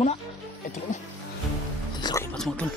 muna. Ito mo. Ito kayo, pas mo tol.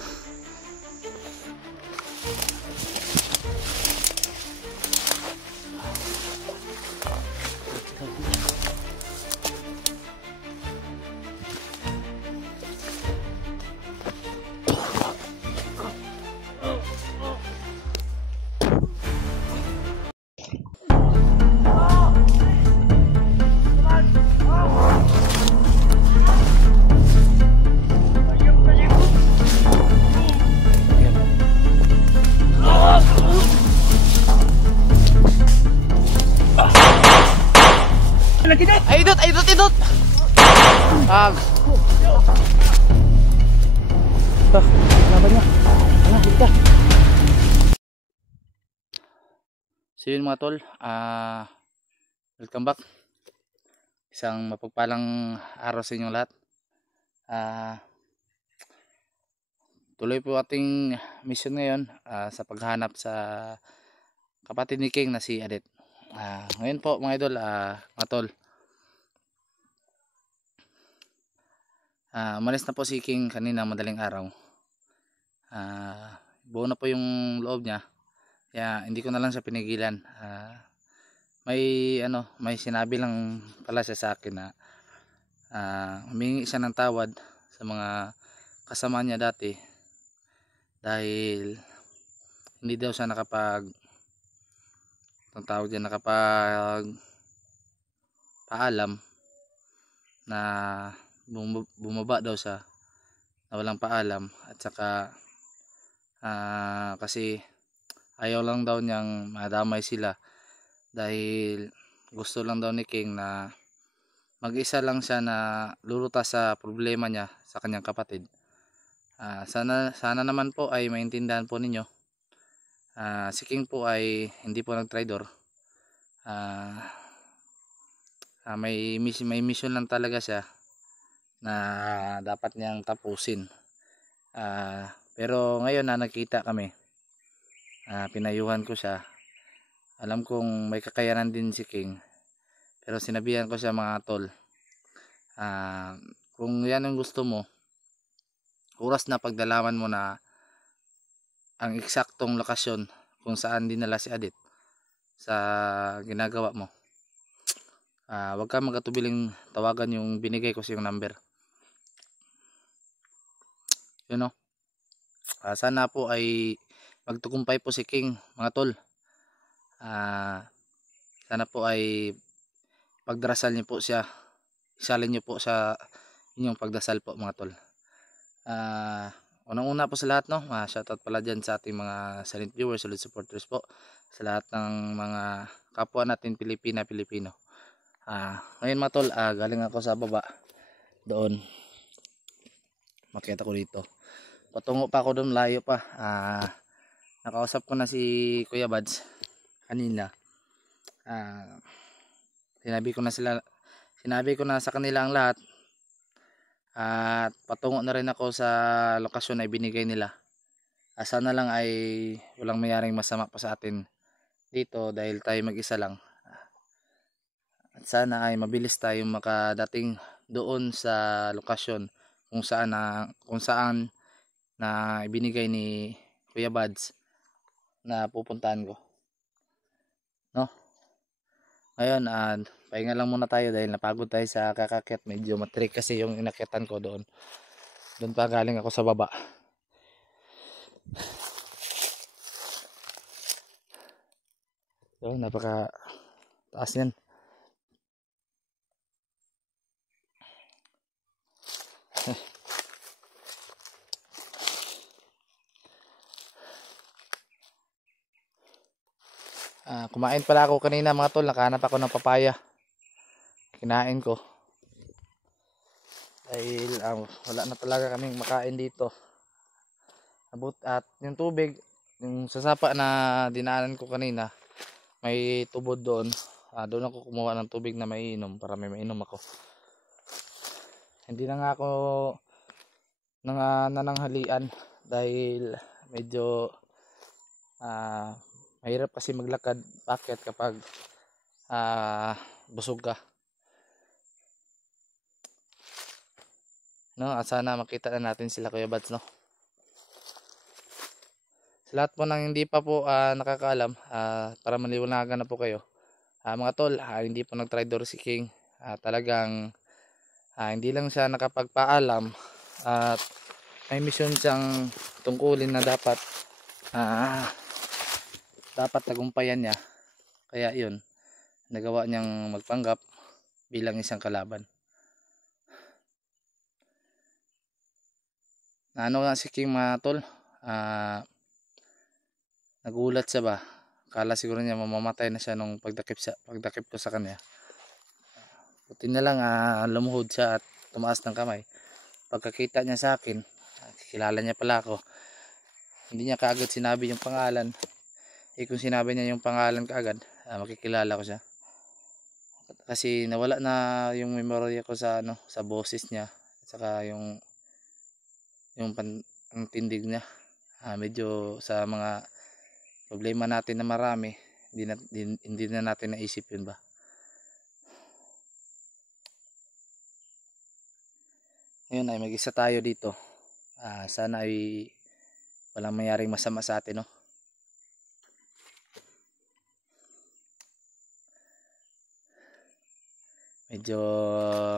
Idot. Laban niya. Kita. So yun mga tol, welcome back. Isang mapagpalang araw sa inyong lahat. Tuloy po ating mission ngayon sa paghanap sa kapatid ni King na si Adet. Ngayon po mga idol, mga tol, umalis na po si King kanina madaling araw. Buo na po yung loob niya, kaya hindi ko na lang siya pinigilan. May sinabi lang pala siya sa akin na humingi siya ng tawad sa mga kasama niya dati dahil hindi daw siya nakapag paalam na bumaba daw siya na walang paalam, at saka kasi ayaw lang daw niyang madamay sila dahil gusto lang daw ni King na mag-isa lang siya na lulutas sa problema niya sa kanyang kapatid. Sana naman po ay maintindihan po ninyo. Si King po ay hindi po nag-traidor. May mission lang talaga siya na dapat niyang tapusin. Pero ngayon na nagkita kami, pinayuhan ko siya. Alam kong may kakayanan din si King, pero sinabihan ko siya, mga tol, kung yan ang gusto mo, oras na pagdalaman mo na ang eksaktong lokasyon kung saan dinala si Adet sa ginagawa mo. Huwag ka magatubiling tawagan yung binigay ko sa yung number. Yun o. Sana po ay magtukumpay po si King, mga tol. Sana po ay pagdarasal niyo po siya. Isalin niyo po sa inyong pagdasal po, mga tol. Unang-una po sa lahat, no, shoutout pala dyan sa ating mga silent viewers, solid supporters po, sa lahat ng mga kapwa natin Pilipino. Ngayon mga tol, galing ako sa baba doon, makita ko dito, patungo pa ako doon, layo pa. Nakausap ko na si Kuya Bads kanina. Sinabi ko na sa kanila ang lahat, at patungo na rin ako sa lokasyon na ibinigay nila. Sana lang ay walang mayroong masama pa sa atin dito dahil tayo mag-isa lang, at sana ay mabilis tayong makadating doon sa lokasyon kung saan na ibinigay ni Kuya Bads na pupuntahan ko, no? Ngayon, pahinga lang muna tayo dahil napagod tayo sa kakakit. Medyo matrik kasi yung inakyatan ko doon. Doon pa galing ako sa baba. So, napaka taas yan. Kumain pala ako kanina, mga tol. Nakahanap ako ng papaya. Kinain ko. Dahil wala na talaga kaming makain dito. At yung tubig, yung sasapa na dinaanan ko kanina, may tubod doon. Doon ako kumuha ng tubig na maiinom para may mainom ako. Hindi na nga ako nananghalian dahil medyo mahirap kasi maglakad. Bakit? Kapag busog ka. no? At sana makita na natin sila Kuya Bads, no? Sa lahat po ng hindi pa po nakakaalam, para maliwanagan na po kayo, mga tol, hindi po nag-try door si King. Talagang hindi lang siya nakapagpaalam at may mission siyang tungkulin na dapat tagumpayan niya. Kaya yun, nagawa niyang magpanggap bilang isang kalaban. Ano nga si King, mga tol, nagulat siya ba? Akala siguro niya mamamatay na siya nung pagdakip ko sa kanya. Buti na lang lumuhod siya at tumaas ng kamay. Pagkakita niya sa akin, kilala niya pala ako. Hindi niya kaagad sinabi yung pangalan. Kung sinabi niya yung pangalan kaagad, makikilala ko siya. Kasi nawala na yung memory ko sa sa boses niya at saka yung ang tindig niya. Medyo sa mga problema natin na marami, hindi na natin naisip yun ba. Ngayon ay mag-isa tayo dito. Sana ay walang mayroong masama sa atin, no? Medyo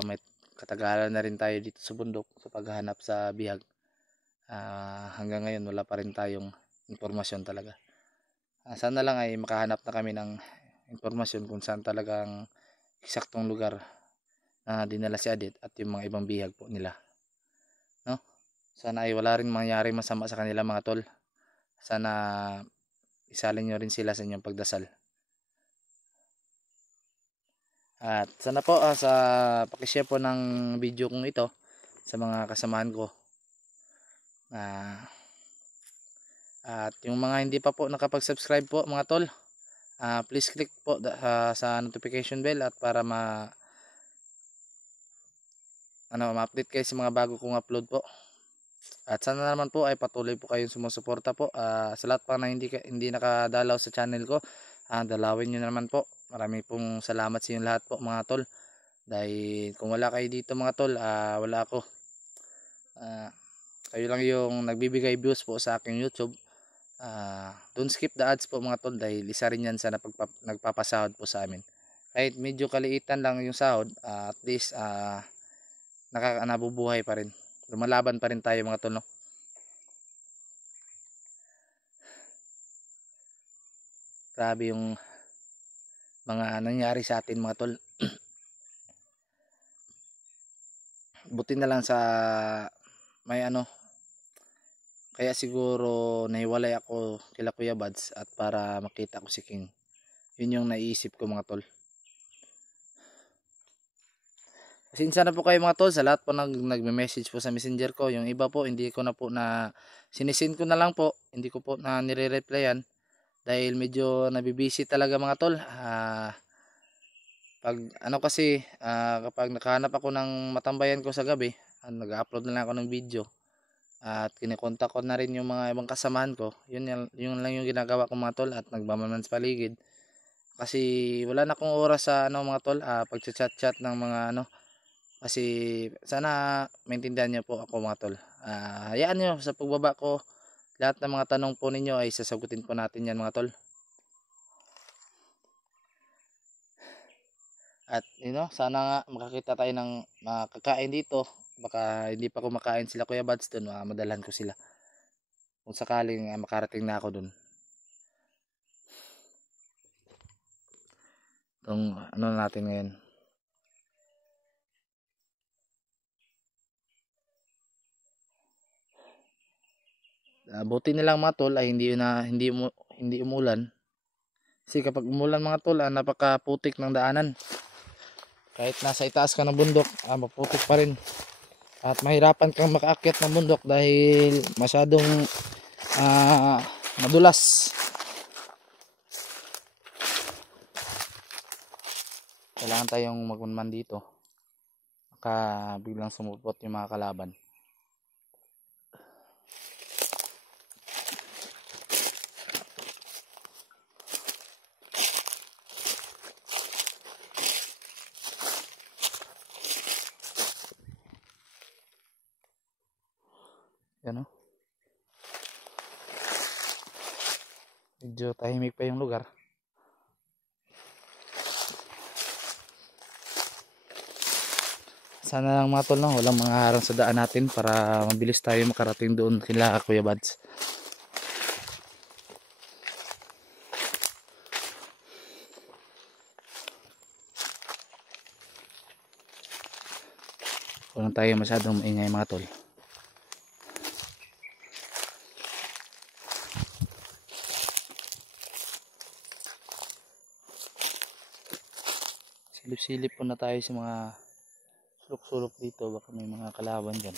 may katagalan na rin tayo dito sa bundok sa paghahanap sa bihag. Hanggang ngayon wala pa rin tayong impormasyon talaga. Sana lang ay makahanap na kami ng impormasyon kung saan talagang eksaktong lugar na dinala si Adit at yung mga ibang bihag po nila, no? Sana ay wala rin mangyari masama sa kanila, mga tol. Sana isalin nyo rin sila sa inyong pagdasal. At sana po sa pakishare po ng video kong ito sa mga kasamahan ko. At yung mga hindi pa po nakapag-subscribe po, mga tol, please click po sa notification bell at para ma-update kayo sa mga bago kong upload po. At sana naman po ay patuloy po kayong sumusuporta po. Sa lahat pa na hindi nakadalaw sa channel ko, dalawin nyo naman po. Marami pong salamat sa inyo lahat po, mga tol. Dahil kung wala kayo dito, mga tol, wala ako. Kayo lang yung nagbibigay views po sa aking YouTube. Don't skip the ads po, mga tol, dahil isa rin yan sa nagpapasahod po sa amin. Kahit medyo kaliitan lang yung sahod, at least nabubuhay pa rin. Lumalaban pa rin tayo, mga tol, no? Grabe yung mga nangyari sa atin, mga tol. Buti na lang sa may kaya siguro nahiwalay ako kila Kuya Bads at para makita ko si King. Yun yung naiisip ko, mga tol. Pasensya na po kayo, mga tol, sa lahat po nagme-message po sa messenger ko. Yung iba po hindi ko na po sinisin ko na lang po. Hindi ko po na nire-replyan dahil medyo nabibisi talaga, mga tol. Pag kasi kapag nakahanap ako ng matambayan ko sa gabi, nag-upload na lang ako ng video at kinikontak ko na rin yung mga ibang kasamahan ko. Yun lang yung ginagawa ko, mga tol, at nagmamanan sa paligid. Kasi wala na akong oras sa mga tol, pag-chat-chat ng mga kasi sana maintindihan niyo po ako, mga tol. Hayaan niyo sa pagbaba ko, lahat ng mga tanong po ninyo ay sasagutin po natin yan, mga tol. At sana nga makakita tayo ng makakain dito. Baka hindi pa kumakain sila Kuya Bads doon, madalhan ko sila kung sakaling makarating na ako doon. Itong natin ngayon, buti na lang, mga tol, ay hindi umulan. Kasi kapag umulan, mga tol, napakaputik ng daanan. Kahit nasa itaas ka ng bundok, maputik pa rin. At mahirapan kang makaakyat ng bundok dahil masyadong madulas. Kailangan tayong magmanman dito. Baka biglang sumupot yung mga kalaban. Yan o. Medyo tahimik pa yung lugar. Sana lang mga tol, no? Walang mga harang sa daan natin para mabilis tayo makarating doon kila Kuya Bads. Walang tayo masyadong maingay mga tol. Silip-silip po na tayo sa mga sulok-sulok dito, baka may mga kalaban dyan.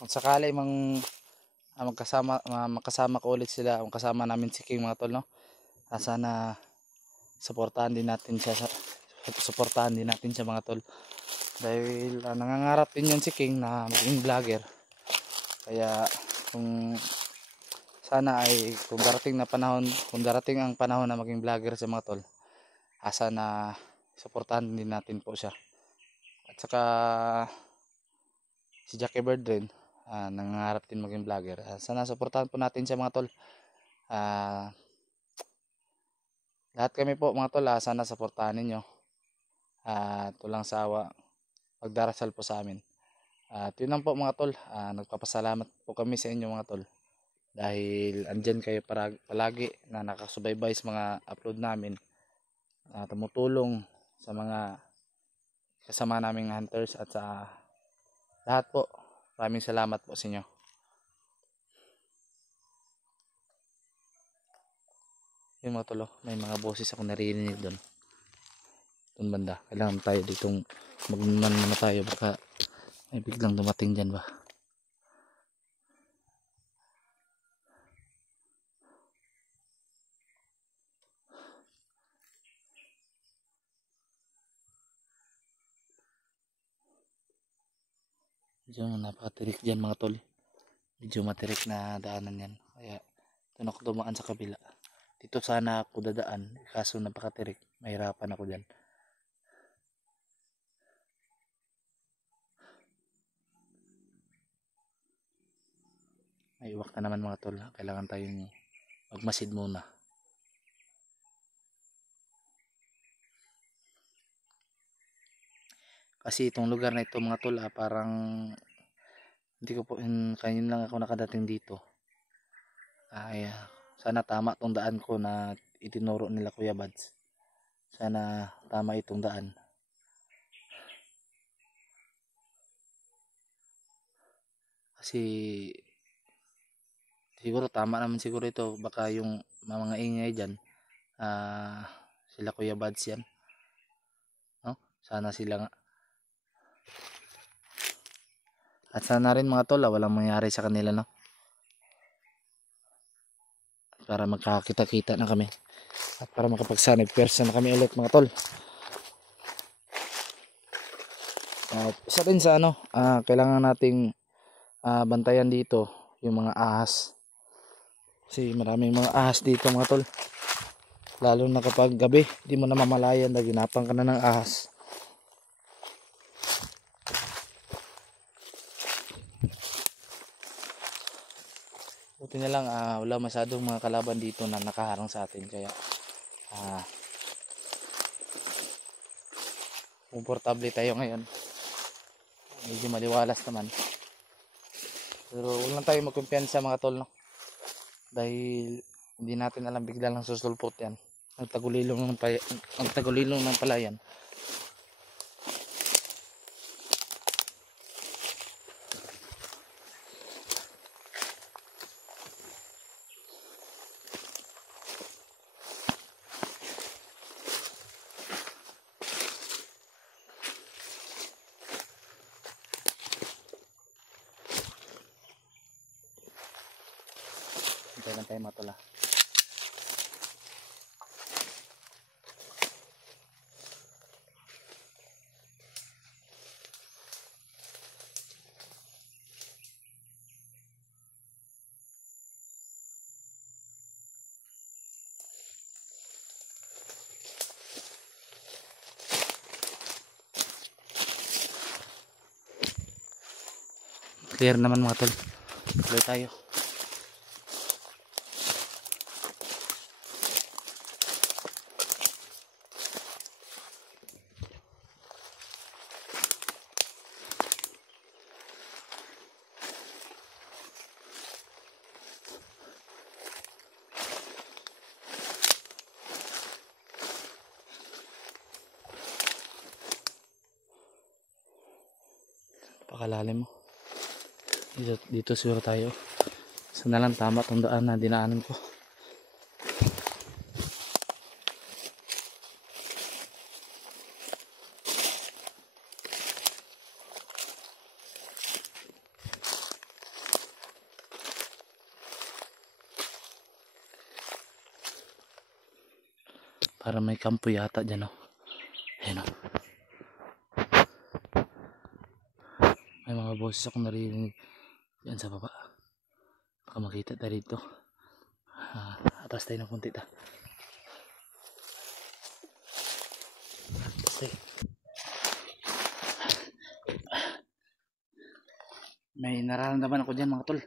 Kung sakali makasama ko ulit sila, kung kasama namin si King mga tol, no? Sana suportahan din natin siya mga tol. Dahil nangangarap din yun si King na maging vlogger. Kaya sana ay kung darating ang panahon na maging vlogger siya mga tol, sana suportahan din natin po siya. At saka si Jackie Bird rin, nangangarap din maging vlogger. Sana suportahan po natin siya mga tol. Lahat kami po mga tol, sana suportahan ninyo. Tulang sawa, magdarasal po sa amin. At yun lang po mga tol, nagpapasalamat po kami sa inyo mga tol. Dahil andyan kayo palagi na nakasubaybay sa mga upload namin. Tumutulong sa mga kasama naming hunters at sa lahat po. Maraming salamat po sa inyo. Yung mga tol, may mga boses ako naririnig doon. Doon banda. Kailangan tayo ditong magman muna tayo, baka may biglang dumating dyan ba. Medyo napakatirik dyan mga tol. Medyo matirik na daanan yan. Kaya doon ako dumaan sa kabila. Dito sana ako dadaan, kaso napakatirik. Mahirapan ako dyan. May iwak na naman mga tol. Kailangan tayong magmasid muna. Kasi itong lugar na ito mga tol, parang hindi ko po, kanina lang ako nakadating dito. Sana tama tong daan ko na itinuro nila Kuya Bads. Sana tama itong daan. Kasi siguro tama naman siguro ito. Baka yung mga ingay dyan, sila Kuya Bads yan, no? Sana sila nga. At sana rin mga tol, walang mangyari sa kanila, no? Para magkakita-kita na kami. At para makapagsanib person na kami ulit mga tol. At isa rin sa kailangan nating bantayan dito yung mga ahas. Kasi maraming mga ahas dito mga tol. Lalo na kapag gabi, di mo na mamalayan na ginapang ka na ng ahas. Buti na lang wala masyadong mga kalaban dito na nakaharang sa atin. Kaya komportable tayo ngayon. Medyo maliwalas naman. Pero huwag lang tayo magkumpiyansa mga tol, no? Dahil hindi natin alam, bigla lang susulpot yan. Ang tagulilong ng palayan. Hintay lang tayo mga tol. clear naman mga tol. Tuloy tayo. Pakalalim mo. Dito siguro tayo. Sana lang tama itong daan na dinaanan ko. Para may kampo yata dyan, oh. Ayan, oh. May mga boses akong narinig dyan sa baba. Baka makita tayo dito. Atas tayo ng kunti ta. Atas tayo. May nararamdaman ako dyan mga tol.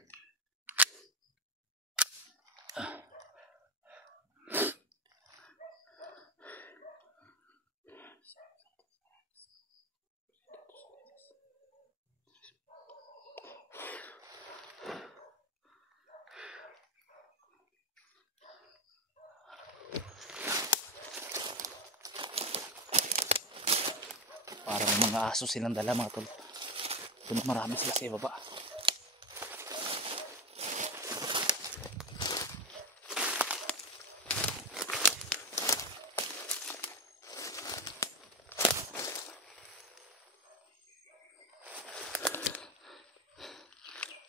Parang mga aso silang dala mga tol. Puno marami sila sa baba.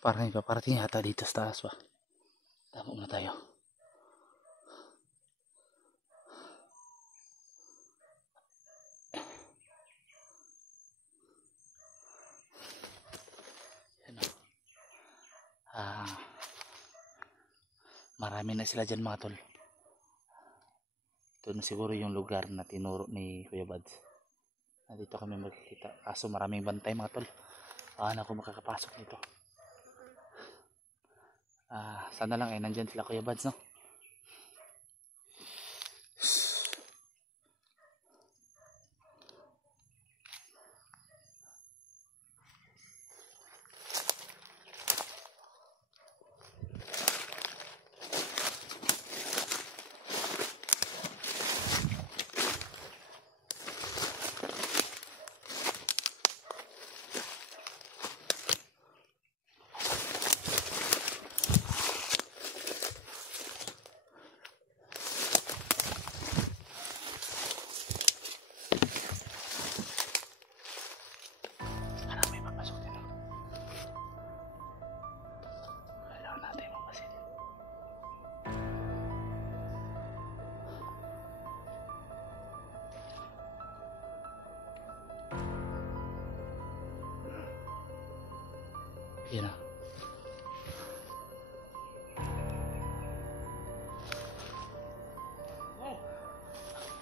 Parang ipaparating yata dito sa taas pa. Tama na tayo. Marami na sila dyan mga tol. Ito na siguro yung lugar na tinuro ni Kuya Bads. Dito kami magkikita. Kaso maraming bantay mga tol. Paano ako makakapasok dito? Sana lang ay nandyan sila Kuya Bads, no? Yan na.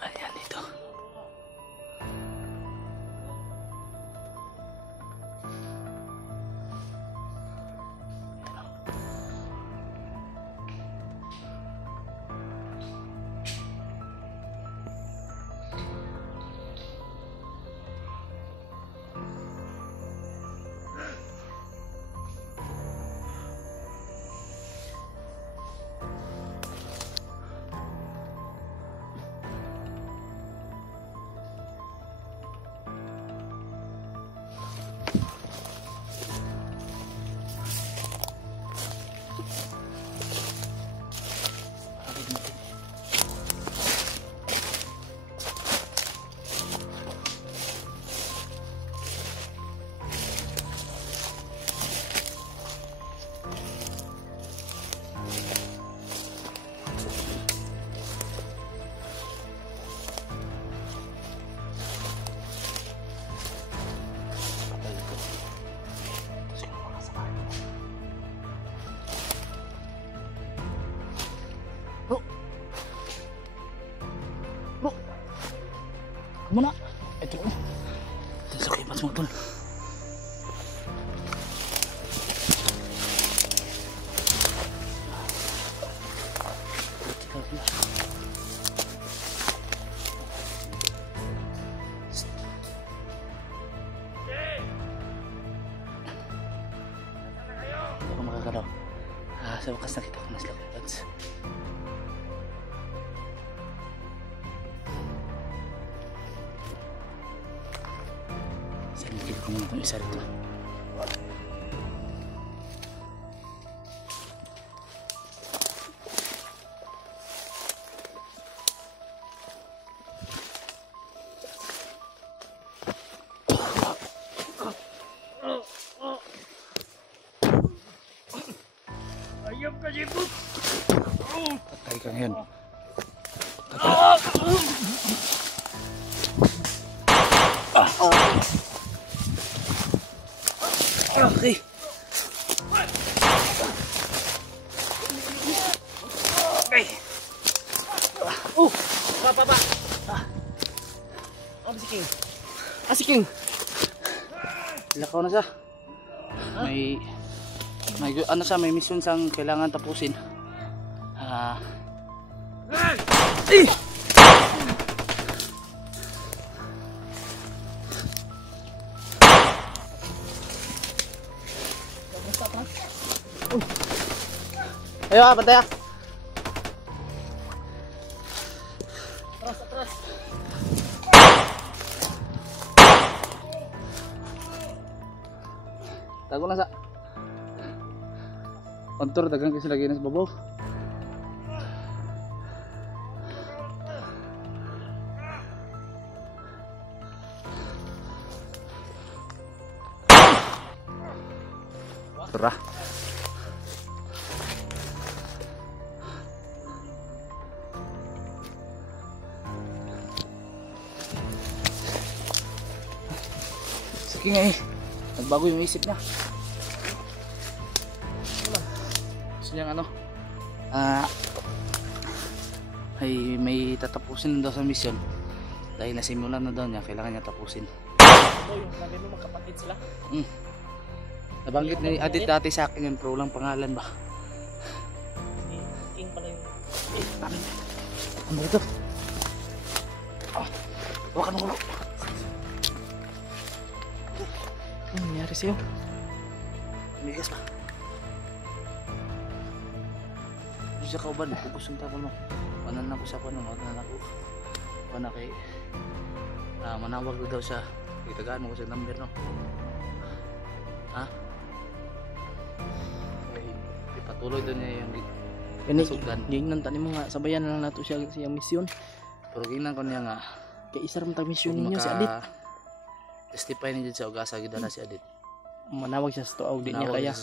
Ayan dito. Muna. Ito. Ito sa Kuya Bads mga tol. Sa wakas nakita ko na sila Buds. Sinigil ko muna itong isa rito. Ayam ka, Jibut! Patay ka ngayon. Okay. Okay! Oh! Ba! Si King. Si King! Lakaw na siya. May ano siya, may mission siyang kailangan tapusin. Ayo, bantay ah. Atras! Tago na sa. Kontur dagang kasi lagi na sa babaw. Tara. Sige nga eh. Nagbago yung isip niya. Gusto niyang ano? Ay may tatapusin daw sa mission. Dahil nasimulan na daw niya, kailangan niya tapusin. Ito yung sabi mo magkapatid sila. Nabanggit ni Adit dati sa akin yun, pero walang pangalan ba? King pala yung... Ano ito? Huwag ka nung ulo. Ano nangyari sa'yo? Umigas pa. Hindi siya kauban, pupusun tapo mo. Wanan na ko sa panon, wanan na ko. Wana kay... manawag daw siya. Itagaan mo ko sa number no. Ha? Ipatuloy doon niya yung nasugan. Gingnan tani mo nga, sabayan na lang nato siya sa misyon. Pero gingnan ko niya nga. Kaya isa ram tag misyon ninyo si Adit. Testify niya dyan sa ugasa, gidala si Adit. Manawag siya sa tuaw din niya kaya.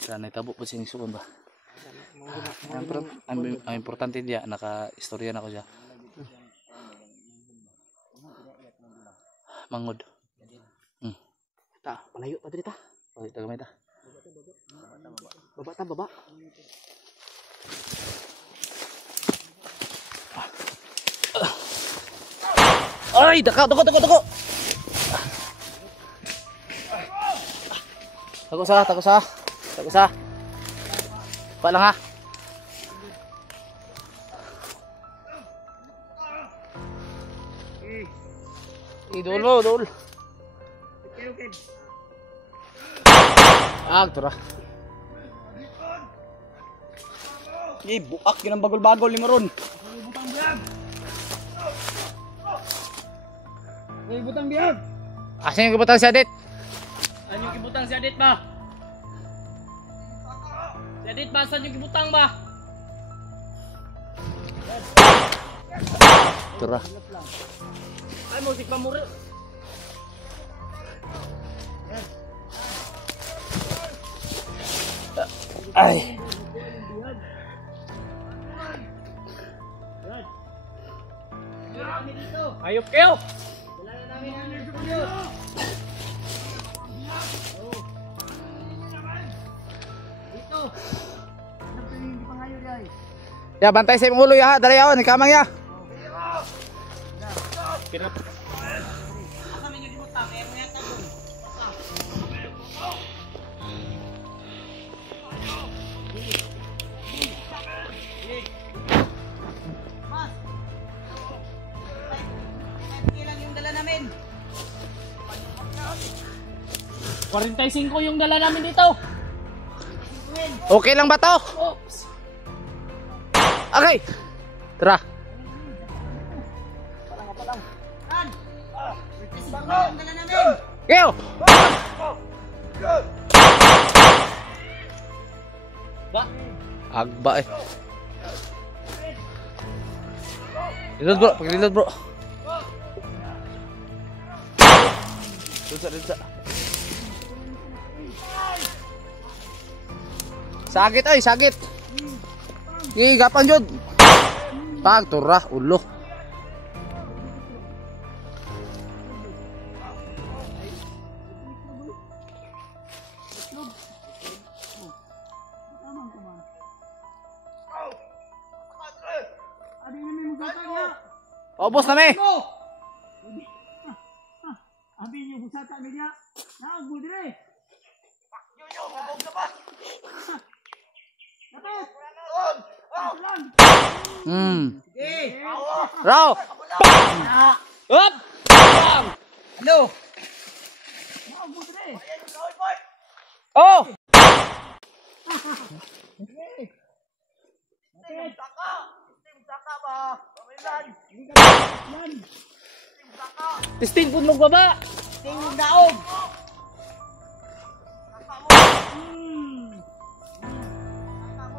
Sana itabo po sinisuon ba? Ang importante diya, naka-istorya na ko siya. Mangod. Ta, palayo pa dito ta. Palayo ta gamay ta. Baba. Ay, dako. Tako sa. Pa lang ha. Idol. Tura. Buak yun ang bagol-bagol ni Maron. Butang biyag. Asan yung kibutang si Adit? Saan yung kibutang si Adit ba? Si Adit ba? Saan yung kibutang ba? Tura. Ay, musik pa mura. Ay. Ayop kayo! Ya, bantay sa imong ulo ya, dali yaon, ikamang ya. 45 yung dala namin dito. Okay lang ba to? Oops. Okay. Tara. Go! Ba? Agba eh. Reload bro, pag-reload bro. Dudsa. Sagit ay, sagit. Gapan jud. Pagtura ulo. Obos na me. Abi niyo busata niya. Naagbo dire. Raw. Up. Hello. Oh. Testing pun mo baba. Tingog daog.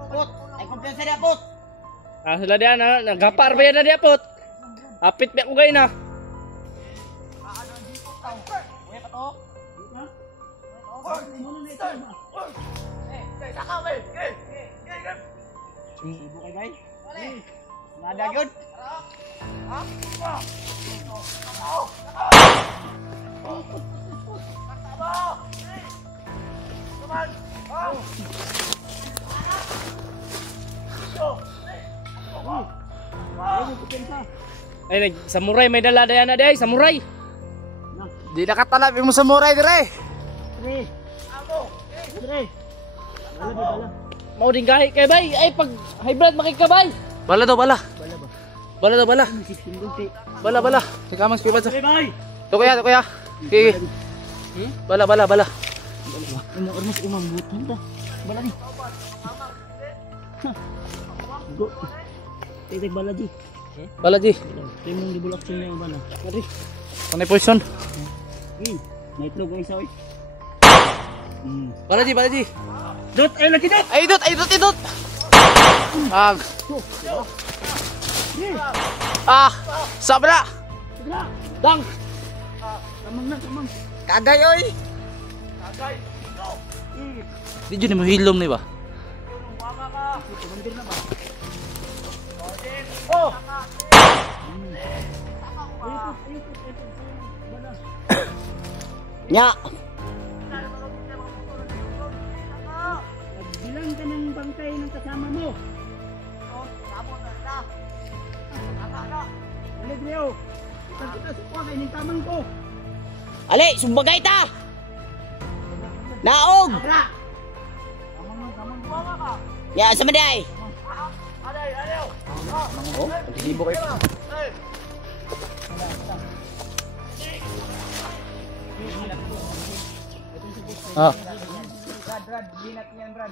Put, ay kumpiyansa niya put. Ah, sila diyan na nagapar ba yan na diya pot. Apit ba ko gay na. Ibu kay guys. Nada gyud. Ay, samurai may dala diyan na diay, samurai. Di nakatalab mo sa muray dire. Mau ding gahi kay bay. Ay pag hybrid makikabay. Bala daw bala. Bala. Bala. Sige mas pipat sa. Bay. To kuya. Sige. Bala. Ano ormas umambut ta. Bala ni. Go. Titik bala di. Bala di. Timong dibulak sa niya bala. Ari. Panay position. Naitlog ang isa oy. Bala di. Dot ay lagi dot. Ay dot. Ag. Sabra. Dang. Kamang. Kagay oy. Di jud mo hilom ni ba? Nya. Bilang ka ng bangkay ng kasama mo. Alig Leo. Kita suka kay ning tamang ko. Ali, sumbagay ta. Naog. Ya, sama day. Oh, libo kayo. Brad, binat niyan Brad.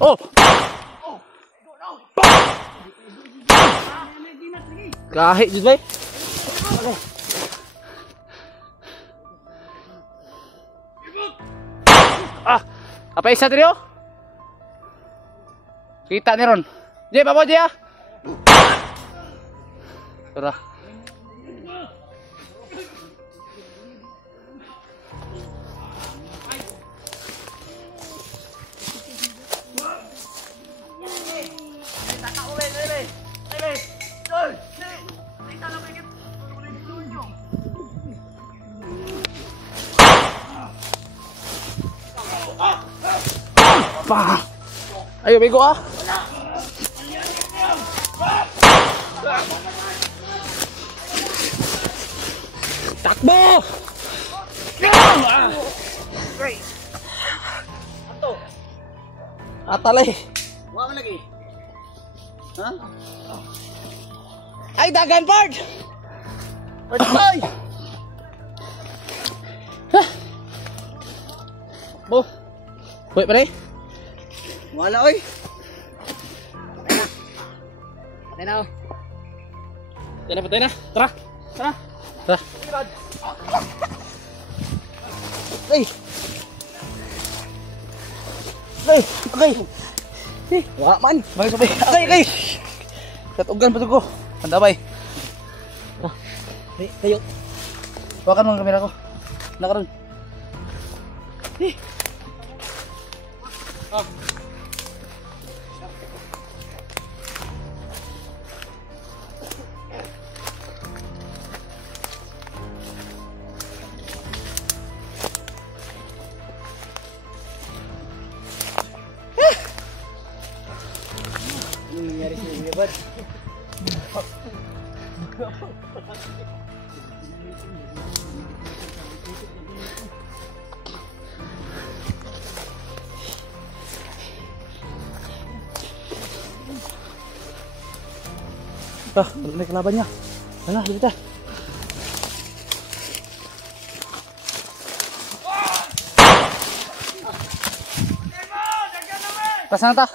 Oh. Kahit jud bay. Apa isa diri oh? Kita ni ron. Je bawa je ya. Tara. Pa. Ayo bego ah. Takbo. Atalay. Wa man lagi. Ha? Ay, dagan Pard! Ay! Bo. Boy, pare. Wala oy. Patay na. Patay na. Tara. Tara. Tara. Ay. Ay, okay. Wa man. Bagay sabay. Okay. Katugan pa ko. Handa bay. Tayo. Wakan mo ang kamera ko. Nakaroon. Ano nangyari sa iyo, bud? Wala na kalaban niya. Wala, dito. Pasan na ta.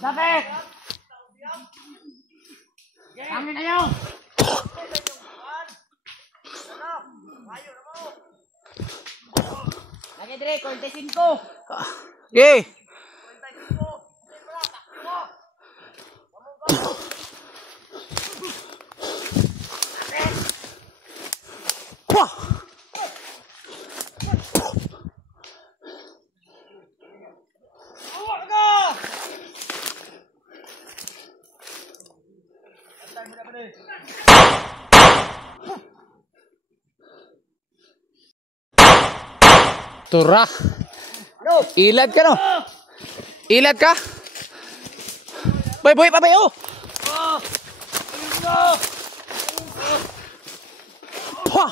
Dapat! Kami kayo! Lagi dire, 45! Okay. Tura. Ilad ka no? Ilad ka? Boy, boy, babay oh. Pwah.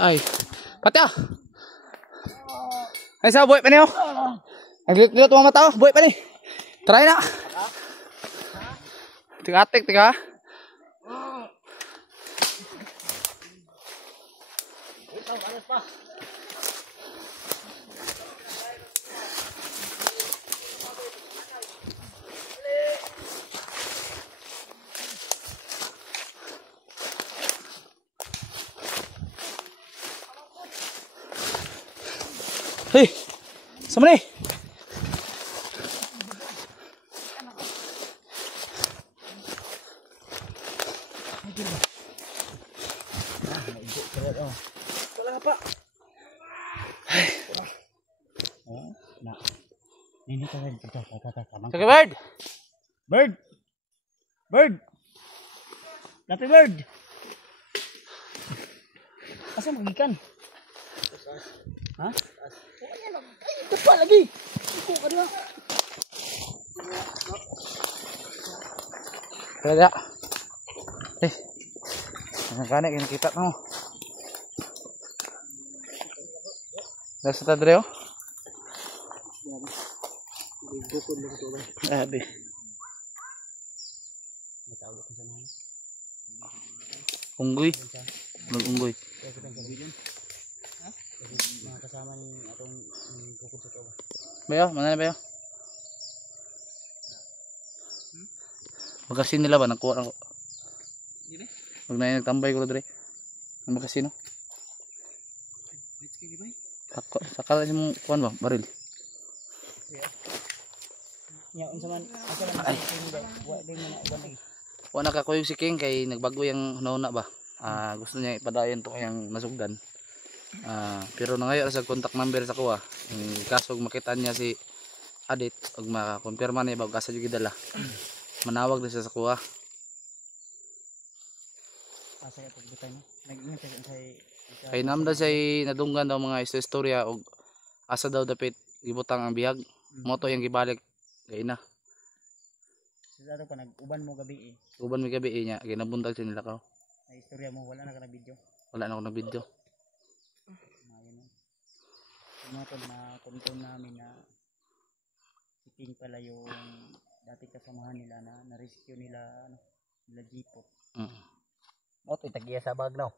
Ay. Pati ah. Ay sa boy pa niyo. Naglit-lit mga mata oh. Boy pa ni. Try na. Tiga-atik, tiga. Hei, sama ni. Ini ka rin dito. Sige, bird. Bird. Bird. Dapat bird. Asa magikan? Ha? Ay, ito pa lagi. Iko ka diha. Kaya. Ang kanik kita mo. Nasa tadre oh. Abi. Unggoy. Mag-unggoy. Mga kasama ni atong kukod sa tawa. Bayo, mana na bayo? Magasin nila ba nakuha ko? Dire? Wag na nagtambay ko dire. Ang magasin no. Wait kini bay. Sakala mo kuan ba? Baril. Ya, unsa man asa man Ay. wa din mo na uban lagi. Wala ka kuyog si King kay nagbago yung nauna ba. Gusto niya ipadayon to kayang nasugdan. Pero nangayo sa contact number sa kuha. Kaso makita niya si Adit ug makakonfirma niya ba kasa jud gidala. Manawag na siya sa kuha. Asa ya pagbutay mo. Nag-ingat sa Kay namda siya nadunggan daw mga istorya og asa daw dapit gibutang ang bihag. Moto yung gibalik kay na. So dato pa nag-uban mo gabi eh. Uban mi gabi niya ginabuntag sa nilakaw. Ay istorya mo wala na ka na video. Wala na ako nag video. Ayun na. Tumatod na confirm namin na si King pala yung dati kasamahan nila na rescue nila nila Jeepot. Mo to tagiya sa bag no.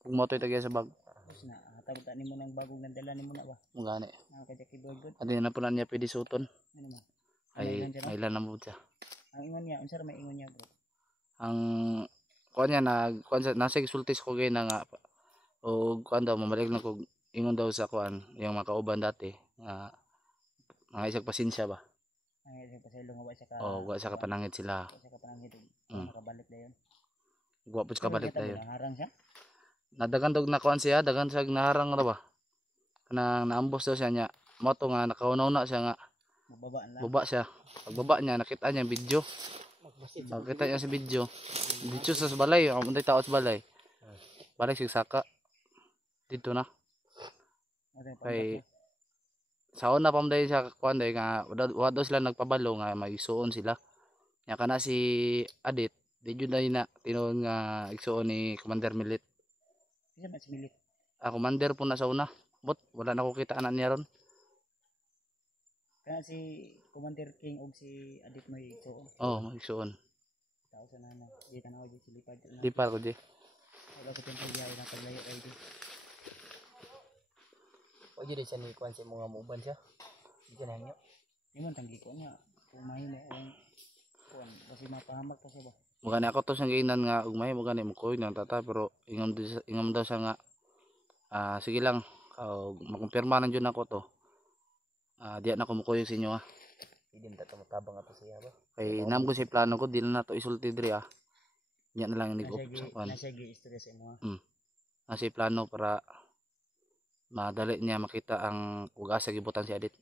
Kung moto itagya sa bag. Tapos na hatagutan nimo ng bagong nandala nimo na ba? Mo gani. Nakakajaki good. Adi na po na niya pwede suton. Ano mo? Ay mailan na mo siya. Ang ingon niya, unsa may ingon niya bro? Ang kuan niya nasa sultis ko gay na nga o kuan daw mamalik na ko ingon daw sa kuan yung makauban dati nga mga isang pasensya ba. Ang isang pasaylo nga ba siya ka? Wa sa kapanangit sila. Wa siya ka panangit. Nakabalik dayon. Wa po sa kabalik dayon. Harang siya. Nadagan dog na kuan siya, dagan siya naharang ra ba. Kanang naambos daw siya nya. Moto nga nakaunaw na siya nga. Mababa lang. Baba siya. Pagbaba niya nakita niya yung video. Nakita niya sa video. Dito sa balay, ang untay tao sa balay. Balay sigsaka. Dito na. Kay sa una pa man siya kuan day nga wa daw sila nagpabalo nga maigsuon sila. Nya kana si Adit, di jud na tinuod nga igsuon ni Commander Milit. Isa man si Milit. Commander po na sa una. But wala na ko kita anak niya ron. Kana si Commander King og si Adit may igsoon. Maigsuon. Tao sa nana. Di tanaw di si Lipad. Di pa ko di. Wala sa tempo diay na paglayo ay di. O jud siya ni kuan sa mga muban siya. Di ka nangyo. Imon tanggi ko niya. Kumahin mo ang kuan kasi mapahamak pa siya ba. Mugani ako to siyang giinan nga ugmay mugani mo koy nang tata pero ingom daw siya nga sige lang makumpirma na jud nako to. Diya na ko mukoy sa inyo Hindi ta matabang ato siya ba. Kay namgo si plano ko di na nato isulti diri Nya na lang inig-up sa kuan. Nasa gi istorya sa imo. Nasi plano para madali niya makita ang ug-asa gibutan si Adit.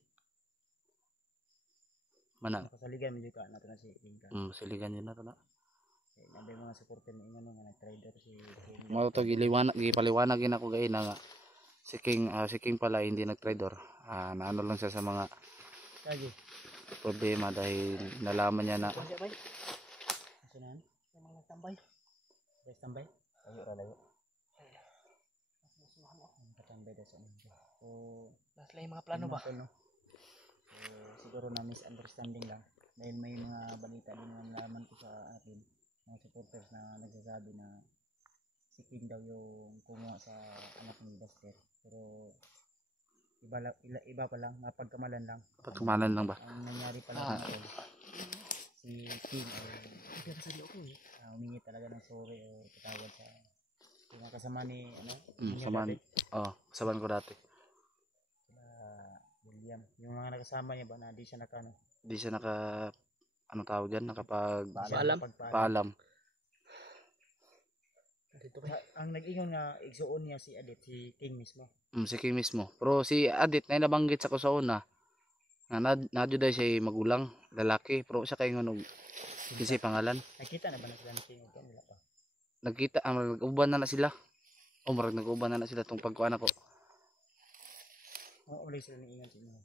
Mana? Pasaligan medyo ka nato na si King ka. Siligan yun na to na. Nabay mga supporter ni ingon nga nag-trader si King. Mao to gipaliwanag gina ko gaina nga si King pala hindi nag-trader. Naano lang siya sa mga Kagi. problema dahil nalaman niya na Kuya bay. Asunan? Sa mga tambay. Bay tambay. Ayo ra layo. Katambay da sa inyo. So, Last lang mga plano ba? So, siguro na misunderstanding lang dahil may mga balita din na nalaman ko sa akin mga supporters na nagsasabi na si King daw yung kumuha sa anak ni Buster pero iba pa lang napagkamalan lang pagkumanan lang ba. ang nangyari pala si King humingi talaga ng sorry o patawad sa mga kasama ni Kasaban ko dati. William yung mga nakasama niya ba na di siya Di siya ano tawag diyan Paalam. dito ang nag-ingon nga igsuon niya si Adit si King mismo. Si King mismo. Pero si Adit na nabanggit sa ko sa una na nadyo day siya magulang lalaki pero siya kay ngonog kasi pangalan. Nakita na ba na sila ni King o wala pa? Nagkita nag-uban na sila. Murag nag-uban na sila tong pagkuan ako. Uli sila ni ingon sino.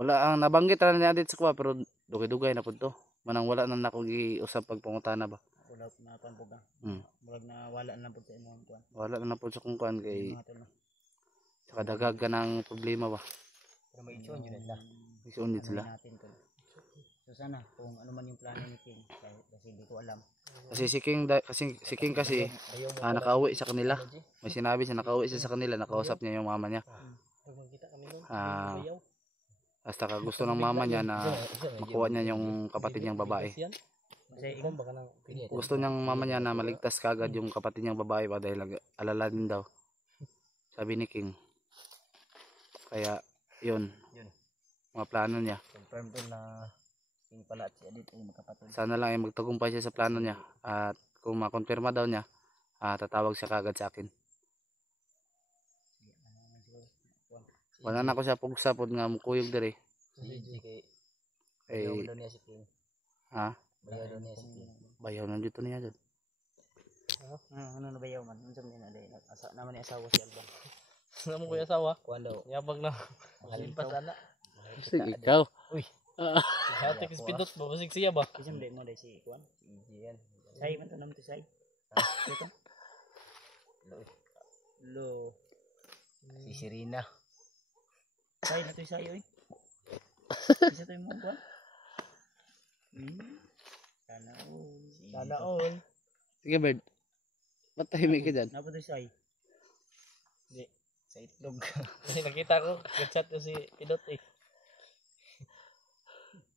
Wala ang nabanggit ra ni Adit sa kuha pero dugay-dugay na pud to. Manang wala na nako giusab pagpangutana ba. Wala na panbuga. Murag na wala na pud sa imong kuan. Wala na pud sa kung kuan kay Mga tol na. saka dagag ka ng problema ba. Pero may ichon yun nila. Isunod sila. Natin to. So sana kung ano man yung plano ni King kasi hindi ko alam. Kasi si King kasi nakauwi sa kanila. May sinabi siya nakauwi siya sa kanila, nakausap niya yung mama niya. Basta ka gusto ng mama niya na makuha niya yung kapatid niyang babae. Kasi Gusto niyang mama niya na maligtas kagad yung kapatid niyang babae pa dahil alala din daw. Sabi ni King. Kaya yun. Mga plano niya. Confirm din na King pala at si Adit ay magkapatid. Sana lang ay magtagumpay siya sa plano niya. At kung makonfirma daw niya, tatawag siya kagad sa akin. Wala na ko siya pugsapod nga mukuyog diri. Bayaw daw niya si King. Ha? Bayaw daw niya si King. Bayaw nandito niya dyan. ano na bayaw man? Unsa man na asa naman ni asawa si Alban. Ano mo kuya asawa? Kuan daw. Yabag na. Mahalin pa sana. Sige ikaw. Uy. Hati kasi pindot ba? Basig siya ba? Isang day mo day si Kuan. Easy yan. Say man to naman to say. Ito. Lo. Si Serena. Say na to say oy. Isa to mo Kuan. Sana all. Sana all. Sige, Bird. Ba't tahimik ka dyan? Napa to say? Sa itlog. Kasi nakita ko, nag-chat ko si Pindot eh.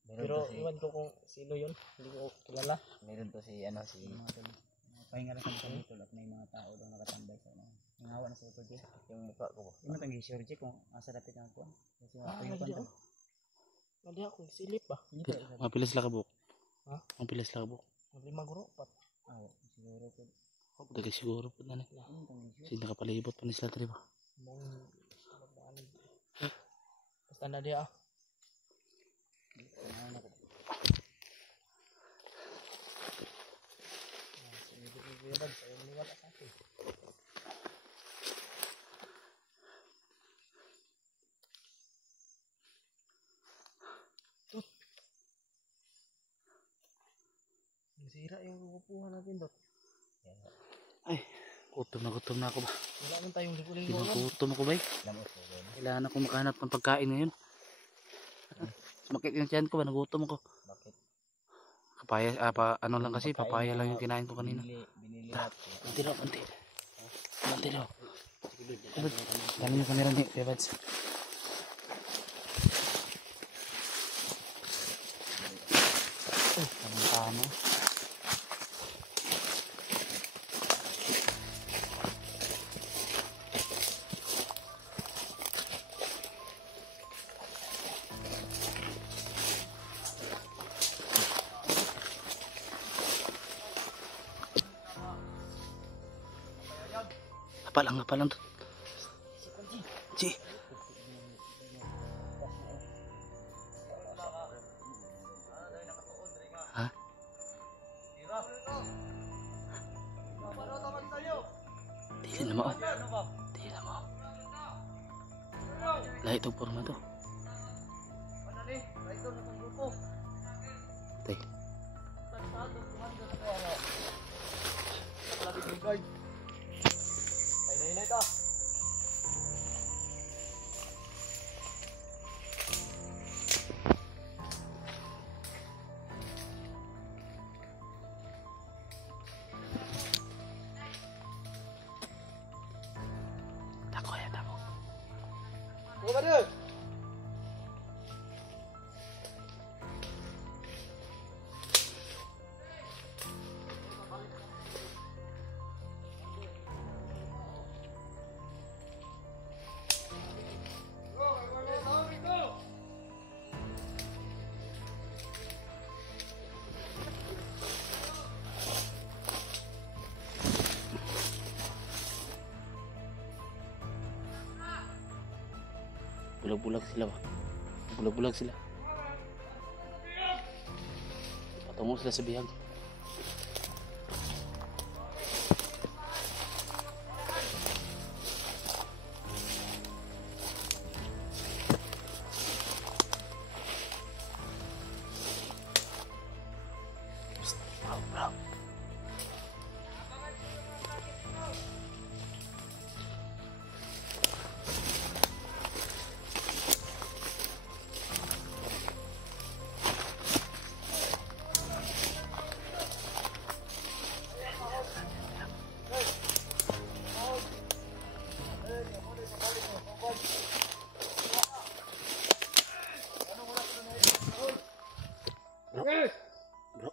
Meron Pero to si, iwan ko kung sino yun. Hindi ko kilala. meron to si ano si Mga tol. Pahinga lang sa dito at may mga tao daw nakatambay sa ano. Nangawa na sa Kuan. yung mukha ko. Hindi mo tangi sure kung asa dapat ang Kuan. Kasi Ah, mga hindi Kuan. ako. Hindi ako, silip ba? Mapilis lang ka, Buk. Ha? Mapilis lang ka, Buk. Lima guro, pat. Siguro ko. Dagi siguro po na. Ano tangi sure? Kasi nakapalibot pa ni sila, ba? Mong, basta na dia ah. Ano ko. Nasira yung upuan natin dot. Ay, gutom na ako ba? Wala man tayong linggo-linggo. Gutom ako ba? Lamot ko yun. Kailangan ako makahanap ng pagkain ngayon. Sumakit yung tiyan ko ba? Nagutom ako. Bakit? Papaya, ano lang kasi, papaya lang yung kinain ko kanina. Binili natin. Kunti lang, kunti. Kunti lang. Dami yung kamera ni Bevads. Tama. Apa lang to. Ci. Ha? Dili na mo. Dili na mo. Lahi itong forma to. Tay. Tako ya, tako. Bulag-bulag sila ba? Bulag-bulag sila. Patungo sila sa bihag. Bro.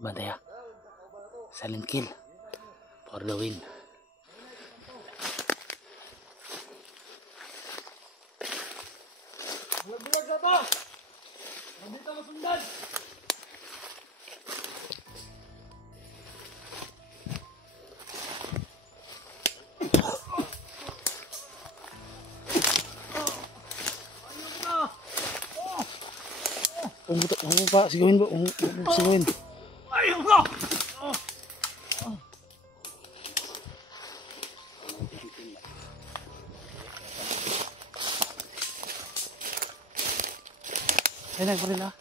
Bandaya. Silent kill. For the win. Bulag-bulag na ba? Nandito masundan! Huwag pa, sigawin ba? Sigawin. Ayaw mo! Ayun na, baril ah.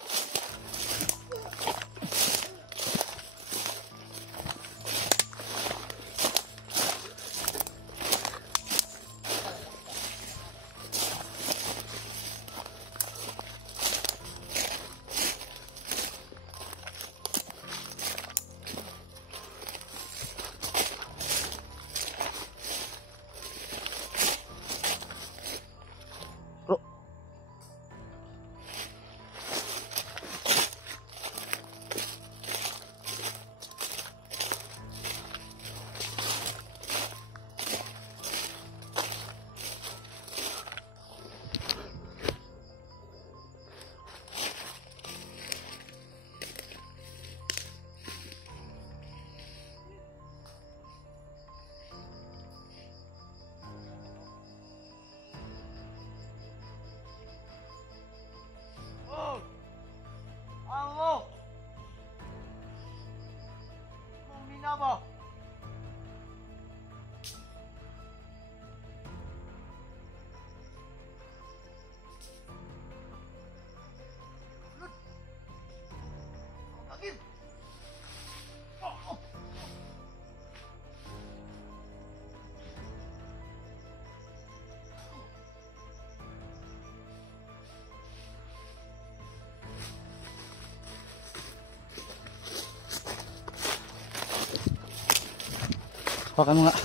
Hawakan mo nga.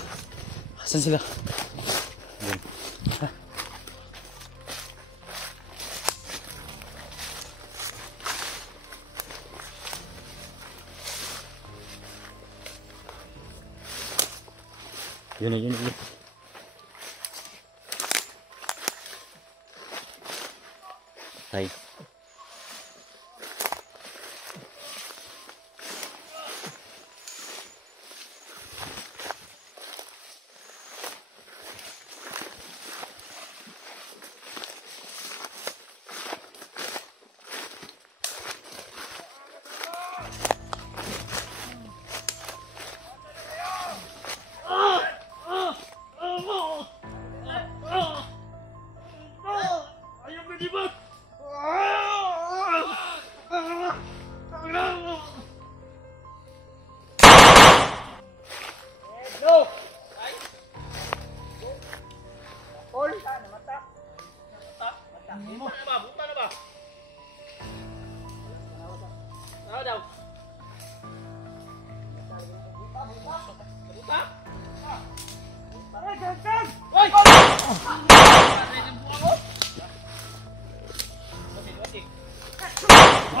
Asan sila? Yun. Tay.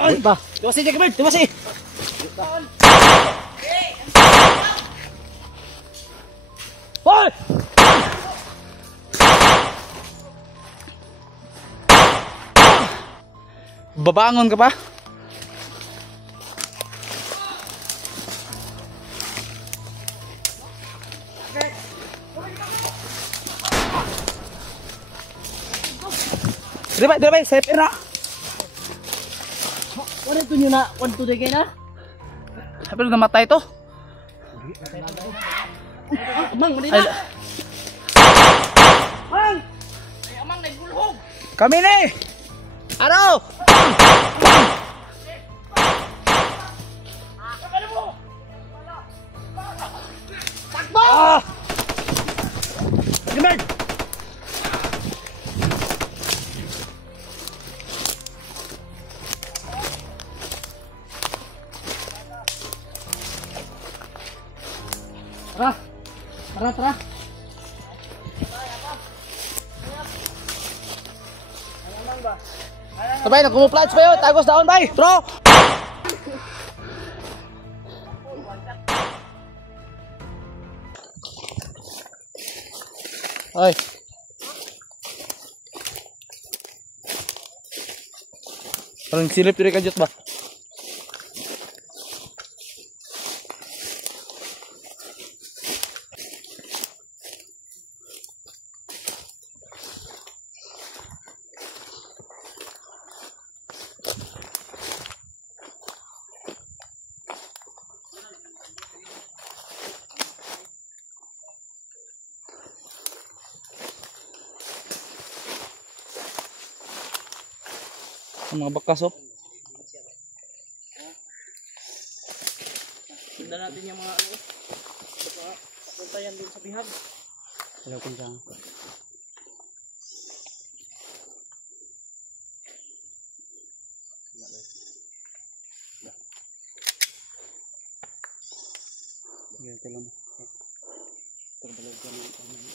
Ay ba? Tumasi dyan Kabird! Tumasi! Hoy! Babangon ka pa? Diba, safe na. Ano ito nyo na? 1 to the game na? Pero namatay to. Amang, mali na! Amang! Ay, amang, nagbulhog! Kami ni! Ano? Takbo! Kabird! Tara! Sabay, nagkumuplatch pa yun. Tagos daon, bay. Bro! Ay. Parang silip diri ka jut ba? Ang mga bakas oh. Sundan natin yung mga ano. Baka papunta yan dun sa bihag. Hello kung saan. Yeah, tolong. Terbelah jalan kami.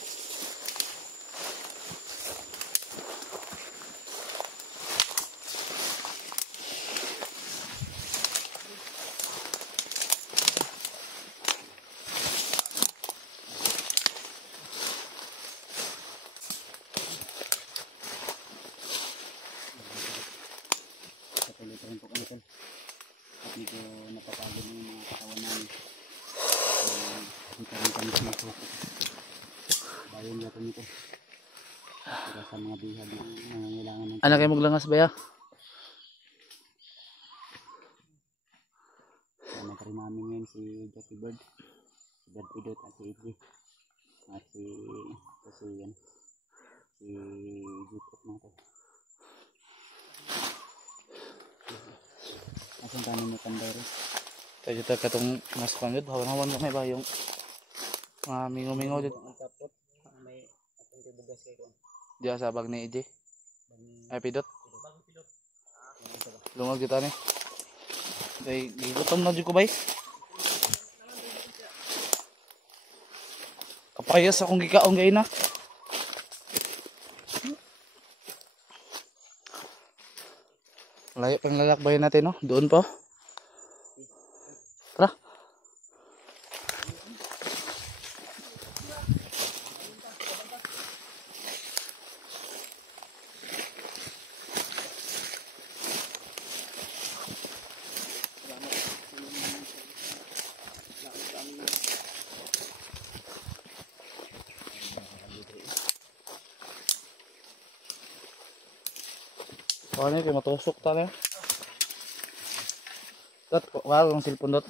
Patuloy po kami tol. At medyo napapagod yung mga katawan namin. Kita rin kami sito. Bayan natin ito. Para sa mga bihag na nangangailangan ng Anak kayo maglangas ba ya? Nagkaroon namin ngayon si Jackie Bird, si Bird Pidot at si Idri. At si Jutok na ito. Asan tayo mo tanday rin? Tayo dito katong masukang yun. Hawan-hawan kami ba yung mga mingo-mingo dito. Ang tapot, may atong tibugas kayo. Diya sa bag ni EJ. Ay pidot. Lungag kita ni. Day gigutom na jud ko bay. Kapayas akong gikaon gay na. Layo pang lalakbayin natin no. Doon pa. Tara. Ano kayo matusok tayo? Dot, wala kong cellphone dot.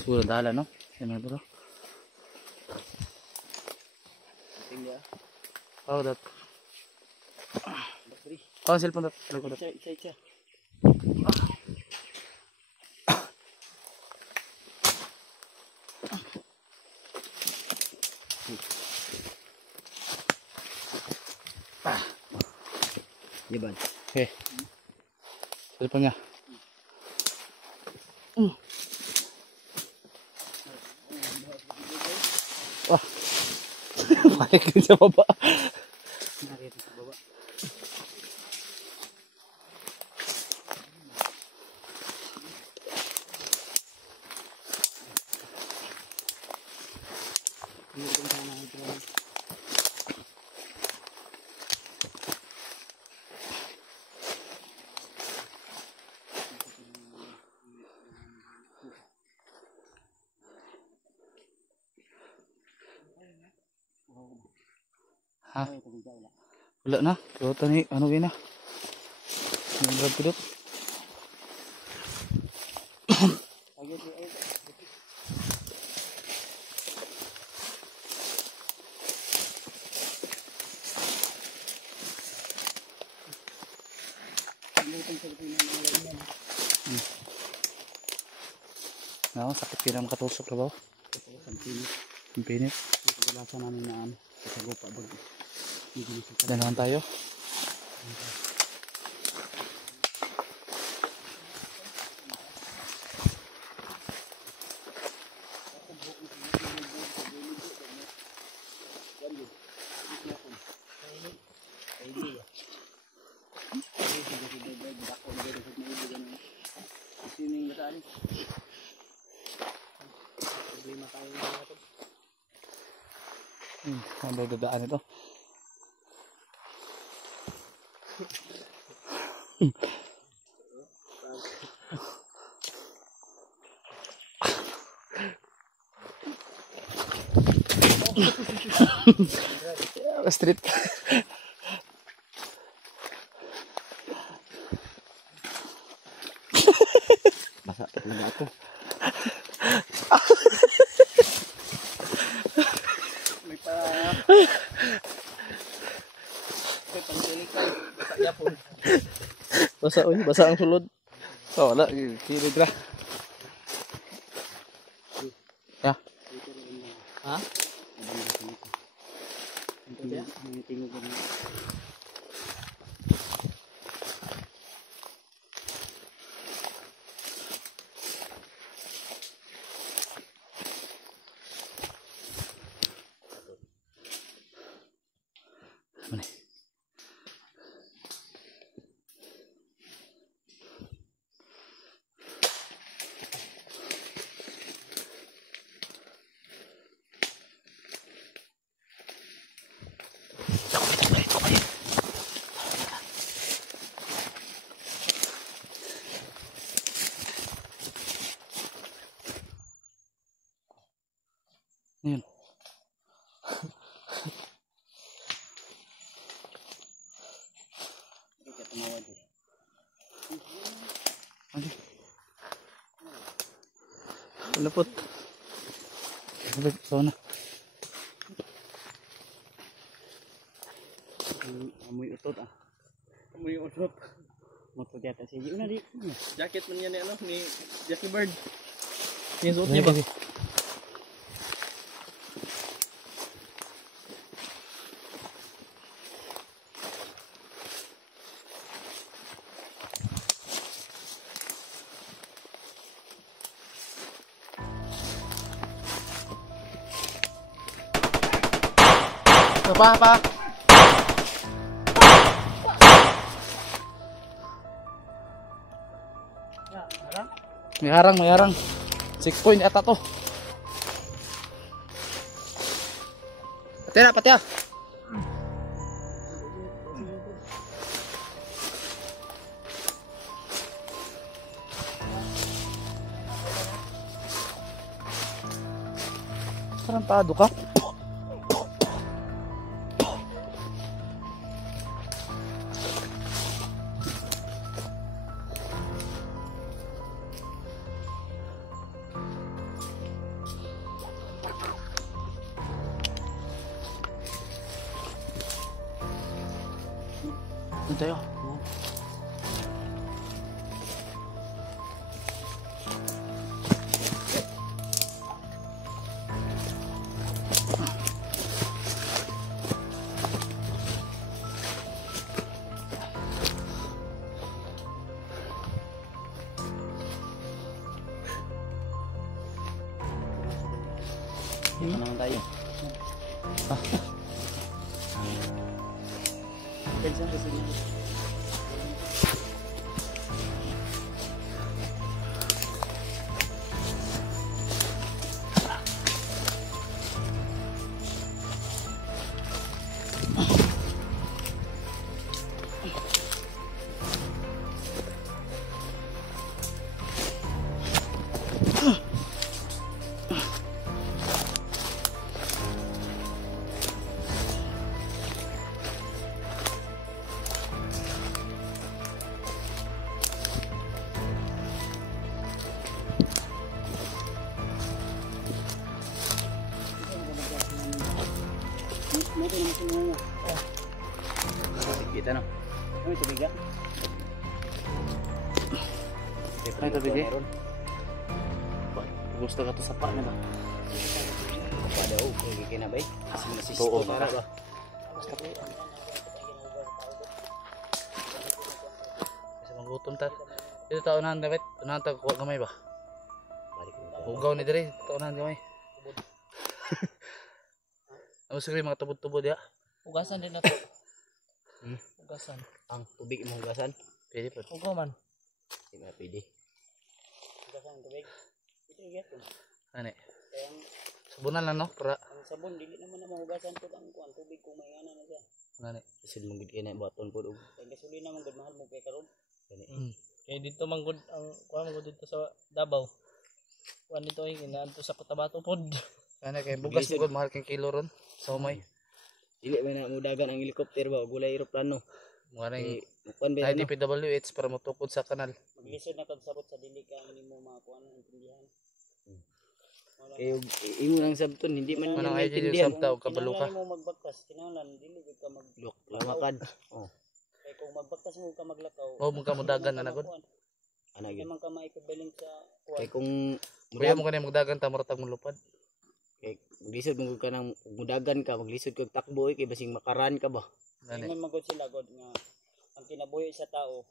Siguro dala no? Yan mga bro. Oh dot. Oh cellphone dot. Lago dot. Diban. Okay. Cellphone niya. Wah. Balik din sa baba. Nakita sa baba. Ha? Wala na. Kaya tani, ano gina? Ang Brad Pidot. Ako, sakit kina makatusok na ba? Ang pinit. Lasa namin na ano, sa lupa doon. Danahan tayo. Ano ba dadaan ito? Street. Basa talaga ako. May pangsilikay. basa oy, basa ang sulod. Oh, wala kilid ra. Ya. Ha? Tingog ko. Yun. Lapot. So na. Amoy utot ah. Amoy utot. Moto yata si Una di. Jacket man yan ni ano ni Jackie Bird. Yung suot niya ba? Pa. May harang. 6 point ata to. Pati ah. Tarantado ka. Doon tayo. Dito naman tayo. Pensan kasi niya. Moto naman si Mama. Kita no. Ano tubig ah? Ay, tubig eh. Gusto ka to sa pa na ba? Pada o kay kinabay. Kasi nasisto Oo, para ba. Basta ko. Kasi magutom ta. Ito taunahan dapat. Unahan ta kuha gamay ba? Balik mo. Ugaw ni dire, taunahan gamay. Ano siguro mga tubod-tubod ya? Ugasan din na to. Ugasan. Ang tubig mo hugasan. Pwede pa. Ugaw man. Di ba pwede? Hugasan tubig. Ito gyapon. Ano eh. Sabunan lang no? Para Ang sabon dili naman na mahugasan pud ang kuan tubig kung may ana na siya. ano eh. Isid mo gid kay na baton pud og Kay gasolina man gud mahal mo kay karon. gani. Kaya dito manggod ang kuha manggod dito sa Davao. Kuha dito ay kinaadto sa Cotabato pod. Ano kay bugas mo mahal kang kilo ron. So may. Dili man na mudagan ang helicopter ba gulay eroplano. Mga nang Kuan ba ano? IDPWH para matukod sa kanal. Maglisod na kag sabot sa dili ka nimo makuan intindihan. Kay imo nang sabton hindi man Manang niya idea yung maintindihan. sabtaw kabalo ka. Kinahanglan mo magbaktas, kinahanglan dili gyud ka mag Lok lamakad. Oh. Kay kung magbaktas mo ka maglakaw. Oh, mong mudagan na nagod. Ana Hindi gyud. man ka maikobalin sa Kay kuwan. kung Kuya mo kanang mudagan ta maratag mo lupad. kay maglisod mo ka nang mudagan ka, maglisod kag takbo kay basing makaran ka ba. Gani. Ingon magod sila god nga ang kinabuhi sa tao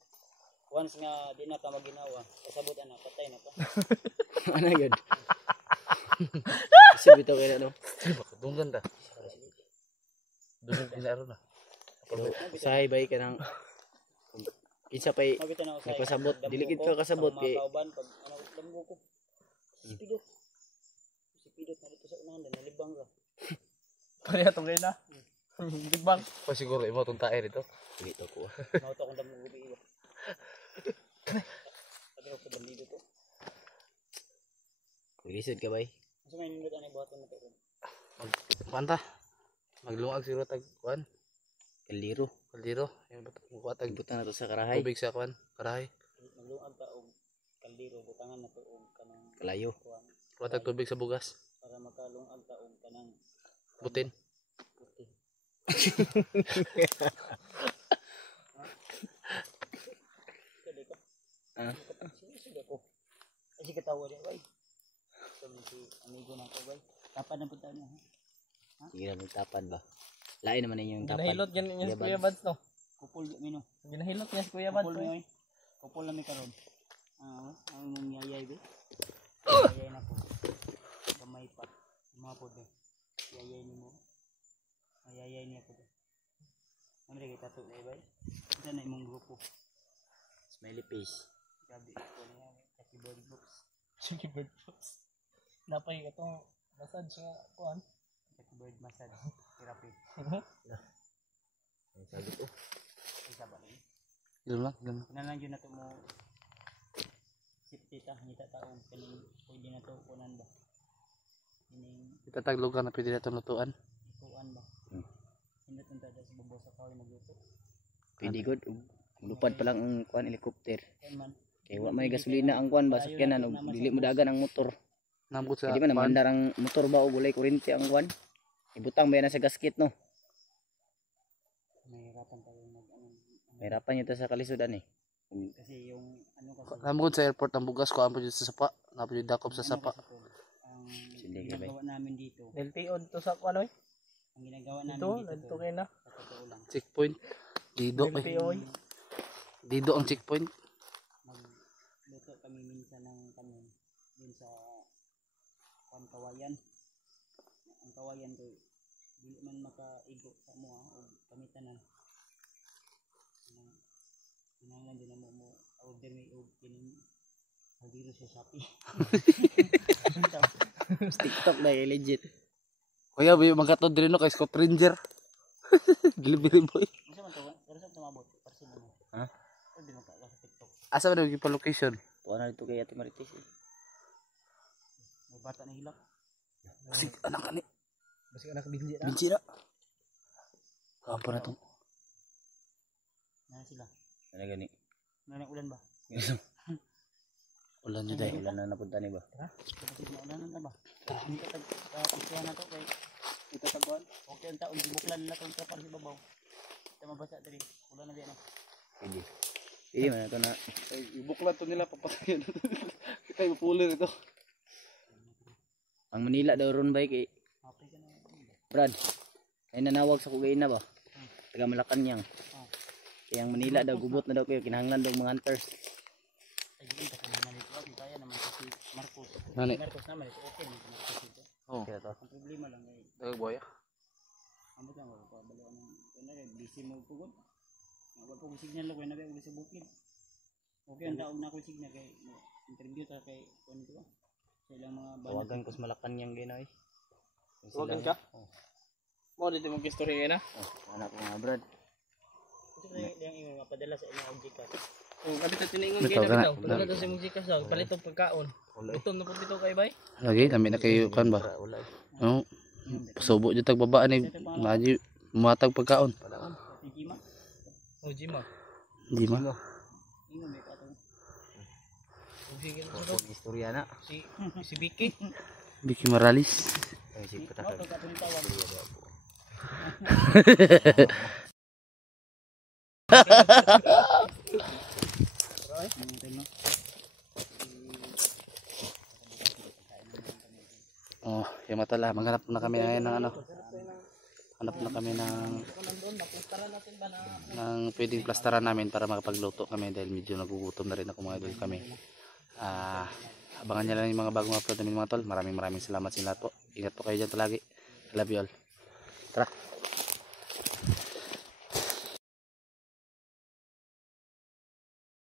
once nga di na ka maginawa, kasabot ana patay na ka. Ana gyud. Kasi bitaw kay no. Dunggan ta. Dunggan ka na na. Pero usahay bay ka nang kinsa pay Mabita na usay. nagpasabot, dili gid ka kasabot kay kauban pag ano damgo ko. Sipido. Sipido na dito sa unahan nalibang ka. Pareha tong na. Bigbang. Pa siguro imo tong tae dito. dili to ko. Mao to kung damgo gabi iwa. Sabi ko bandido to. Maglisod ka bay. Asa may nindot ani buhaton na to. Manta. Maglungag siguro tag kuan. Kaliro. Kaldero. Yung batak tag Ibutan na to sa karahay. tubig sa kuan. Karahay. Magluag ta og kaldero butangan na to og kanang Kalayo. kuwan Watag tubig sa bugas. para makalungag ta og kanang Butin. puti. Kadi ka. Ah. Sige ko. Ay sige tawo di bay. So si amigo nang ko bay. Kapan na punta niya ha? Sige na magtapan ba. Lain naman yung tapan. Ginahilot yan niya si Yaban. Kuya Bads no. Kupol di mino. Ginahilot niya si Kuya Bads. Kupol mi no? oy. Kupol na mi karon. Ang nangyayay be. Yayay na ko. Gamay pa. Mapod be. Yayay ni mo. Ayayay niya ko be. Amre kita to na bay. Isa na imong grupo. Smiley face. Gabi ko niya kasi bird books. Sige bird box. Napay itong massage nga kuan. Kasi bird massage therapy. Ang sabi ko. Ay sabay ni. Yun lang. Yun lang. Kinalang yun na to mo safety ta ngita taong kaning pwede na to kunan ba. Kining Itatag lugar na pwede na itong lutuan. ikuan ba. Hindi tunta sa bubo sa kahoy magluto. Pwede good. Lupad pa lang ang kuan helicopter. Kaya man. Kay wa may gasolina ang kuan ba sakyanan og dili mo dagan ang motor. Nambot sa Pwede man kuan. namandar ang motor ba og walay kuryente ang kuan. Ibutang ba yan na sa gasket no. Mahirapan tayo mag ano. Mahirapan yun ta sa kalisudan eh. Kasi yung ano kasi Nambot sa airport ang bugas ko. Ampo dito sa sapa. Napo dito dakop sa ano sapa. kasi to, ang Sige, ginagawa namin dito. LTO to sa kuan oy. Ang ginagawa namin Ito, dito dito to, kay na. sa totoo lang. Checkpoint. Dido eh. LTO oy. Dido ang checkpoint. Magluto kami minsan ng kanin din sa kawayan. Ang kawayan ko dili man makaigo sa mo o kamitanan. Kinahanglan din na mo order may og kining Aldiro sa Shopee. TikTok na kay legit. Kuya, may magkatod rin no kay Scott Ranger. Delivery boy. Unsa man to? Pero sa tumabot parcel mo. Ha? Pwede mo ka sa TikTok. Asa ba naging pa-location? Tuwa na dito kay Ate Marites eh. May bata na hilak. Kasi anak ka ni. Basi anak binji na. Binci na. Apa na itong? Na sila. Ano gani? Nanang ulan ba? Ulan nyo dahil. Wala na napunta ni ba? Kasi na ulan na ba? Hindi ka picture na to kay ito taguan. Okay ang taon buklan na tong kapal sa babaw. Kita mabasa diri. Ulan na di na. Pwede. Pwede man ito na. Ay, ibuklan to nila papatayin. Kita yung pulir ito. Ang Manila daw ron ba kay Happy ka na. Brad. Ay nanawag sa kugay na ba? Taga Malacanang. Kaya ang Manila daw gubot na daw kayo kinahanglan daw mga hunters. Ay di ka na nalito. Kaya naman si Marcos. Nani? Marcos naman ito okay man Marcos ito. Oh, Kaya to. Ang problema lang ay dagag boya. ambot lang ko balo ang ano kay busy mo pugod. Wag ko signal ko na kay sa bukid. Okay ang taog na ko signal kay interview ta kay kuno to. Sa ilang mga Tawagan ko sa Malacanang ginoy. Tawagan ka? Mo dito mo istorya na. Oh, anak ko nga Brad. Kasi yung ingon nga padala sa ilang object ka. Oh, kapit na tiningon May kay na tawagan na. bitaw. Padala to si Mujika sa palitong pagkaon. Gutom na pud dito kay bay. Lagi, dami na kayo kan ba? Wala. Oo. Pasubo dito tag babaan ni Maji matag pagkaon. Si Jima. Oh, Jima. Di ma. Ingon may patong. Sige na Ito istorya na. si Vicky. Vicky Morales. Ay si Ano patakag. to katong tawag. Istorya daw po. Oh, yung matala, maghanap na kami ngayon ng ano. Hanap na kami ng pwedeng plastaran namin para makapagluto kami dahil medyo nagugutom na rin ako mga idol kami. Abangan nyo lang yung mga bagong upload namin mga tol. Maraming salamat sa lahat po. Ingat po kayo dyan palagi. I love you all. Tara.